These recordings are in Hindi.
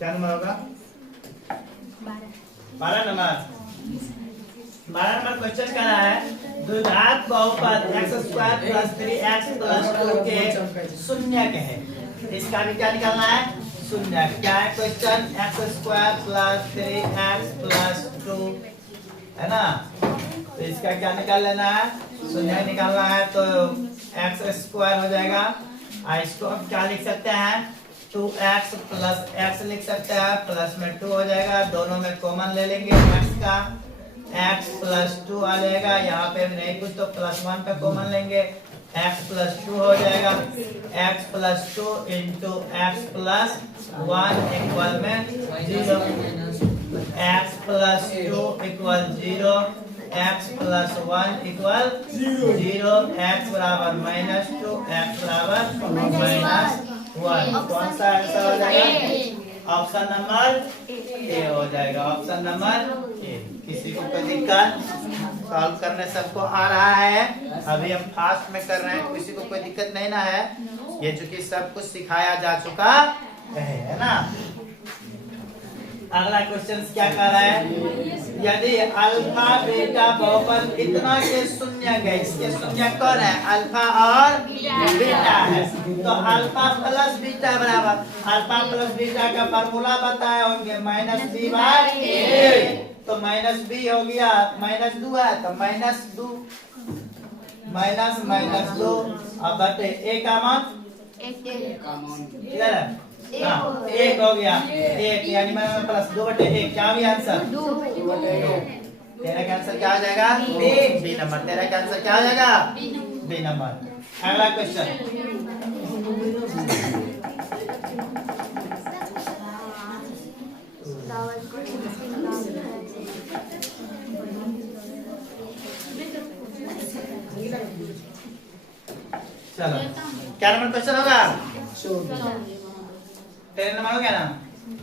क्या नंबर होगा? 12 नंबर। 12 नंबर क्वेश्चन क्या है? द्विघात बहुपद x² + 3x + 2 के शून्यक है। इसका भी क्या निकालना है? शून्यक। क्या है क्वेश्चन? x² + 3x + 2 है ना। तो इसका क्या निकाल लेना है? शून्यक निकालना है। तो x² हो जाएगा। इसको हम क्या लिख सकते हैं? 2x + x लिख सकते हैं, प्लस में 2 हो जाएगा। दोनों में कॉमन ले लेंगे x का, x + 2 आ जाएगा। यहाँ पे नहीं कुछ तो +1 का कॉमन लेंगे, x + 2 हो जाएगा। x + 2 × x + 1 इक्वल में 0। x + 2 = 0, x + 1 = 0, x बराबर -2, x बराबर -1। कौन सा आंसर हो जाएगा? ऑप्शन नंबर ए हो जाएगा। Option number A. किसी को कोई दिक्कत? सॉल्व करने सबको आ रहा है? अभी हम फास्ट में कर रहे हैं, किसी को कोई दिक्कत नहीं ना है? ये चूंकि सब कुछ सिखाया जा चुका है ना। अगला क्वेश्चन क्या कह रहा है? यदि अल्फा बीटा बहुपद इतना के शून्यक है, इसके शून्यक कौन है? अल्फा और बीटा है। तो अल्फा + बीटा बराबर, अल्फा + बीटा का फार्मूला बताए होंगे, -b/a। तो -b हो गया, -2 है तो -2, -2 अब बटे a का मान किधर है? हाँ, 1 हो गया। 1 यानी +2/1 क्या भी आंसर? 2। तेरा का आंसर क्या आ जाएगा? B number. तेरा का आंसर क्या आ जाएगा? B number. अगला क्वेश्चन। चलो क्या नंबर क्वेश्चन होगा? 13 नंबर हो गया ना।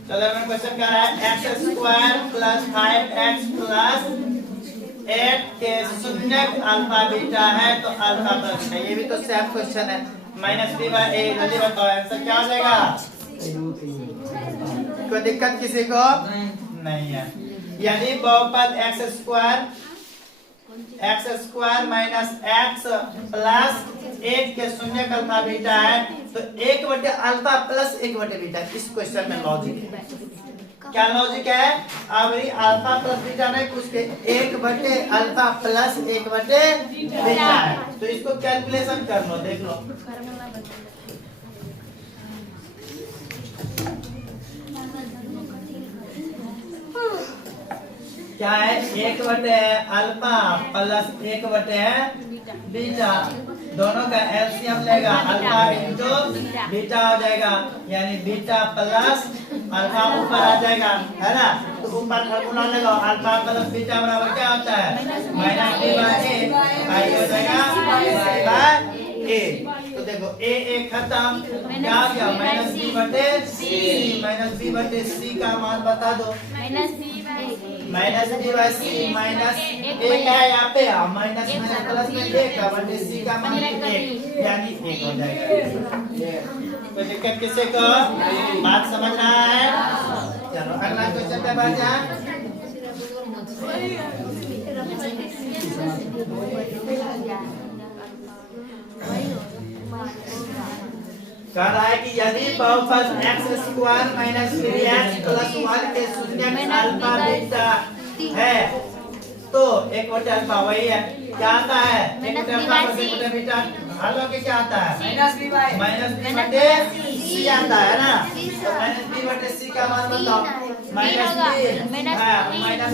चलो नंबर क्वेश्चन क्या है? x² + 5x + 8 के शून्यक अल्फा बीटा है तो अल्फा प्लस है। ये भी तो सेम क्वेश्चन है। -b/a। जल्दी बताओ आंसर क्या हो जाएगा? कोई दिक्कत किसी को नहीं है? यदि बहुपद x² x² - x + 1 के शून्यक अल्फा बीटा है तो 1/अल्फा + 1/बीटा। इस क्वेश्चन में लॉजिक है। क्या लॉजिक है? अब अल्फा + बीटा नहीं कुछ के 1/अल्फा + 1/बीटा है। तो इसको कैलकुलेशन कर लो, देख लो। क्या है? 1/अल्फा + 1/बीटा। दोनों का एलसीएम लेगा, अल्फा × बीटा हो जाएगा, यानी बीटा प्लस अल्फा ऊपर आ जाएगा, है ना। तो ऊपर फार्मूला लगाओ, अल्फा + बीटा बराबर क्या होता है? -b/a। हो जाएगा a। तो देखो a खत्म, क्या आ गया? -b/c। -b/c का मान बता दो। -b/c -1 है यहाँ पे, माइनस प्लस में 1 /c का मान 1, यानी 1 हो जाएगा। कोई दिक्कत किसी को? बात समझ रहा है? चलो अगला क्वेश्चन पे बढ़ जाए। कह रहा है कि यदि बहुपद x² - 3x + 1 के शून्यक अल्फा बीटा है तो 1/अल्फा वही है। क्या आता है? 1/अल्फा + 1/बीटा। हल के क्या आता है? -b/c आता है ना। तो -b/c का मान बताओ। -b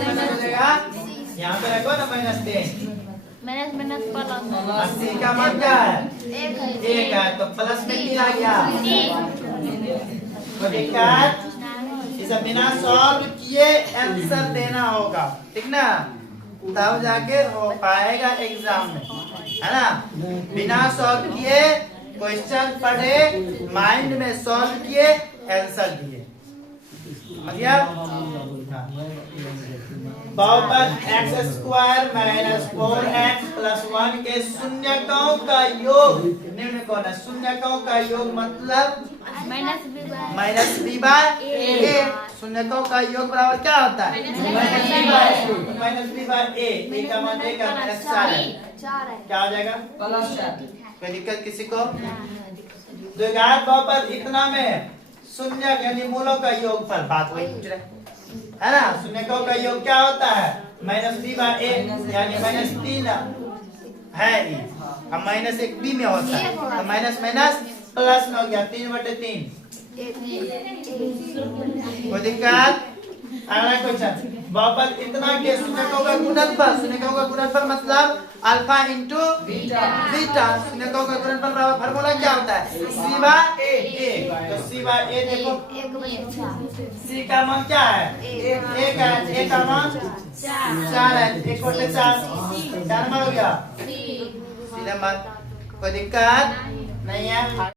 हो जाएगा, यहाँ पे रखो ना -10। -c का मान क्या है? 1 है तो प्लस में क्या आ गया? तो दिक्कत इसे बिना सॉल्व किए आंसर देना होगा, ठीक ना, तब जाके हो पाएगा एग्जाम में, है ना। बिना सॉल्व किए क्वेश्चन पढ़े, माइंड में सॉल्व किए, आंसर दिए। बहुपद x² - 4x + 1 के शून्यकों का योग निम्न कौन है? शून्यकों का योग मतलब -b/a। शून्यकों का योग बराबर क्या होता है? माइनस बी बाय ए। ए का मान ए का माइनस 4 है, क्या हो जाएगा? +4। कोई दिक्कत किसी को? द्विघात बहुपद इतना में शून्य यानी मूलों का योगफल, बात वही पूछ रहे है ना। शून्यकों का योग क्या होता है? माइनस बी बाय ए यानी -3 है। अब माइनस एक बी में होता है तो माइनस माइनस प्लस में हो गया 3/3। कोई दिक्कत? अगला क्वेश्चन, बहुपद इतना के शून्यकों का गुणनफल। शून्यकों का गुणनफल मतलब अल्फा इंटू बीटा। शून्यकों का गुणनफल बराबर फार्मूला क्या होता है? सी बाय ए। तो सी बाय ए देखो, सी का मान क्या है? ए का मान 4 है। 1 बटे 4 4 मान हो गया सीधा मान। कोई दिक्कत नहीं है।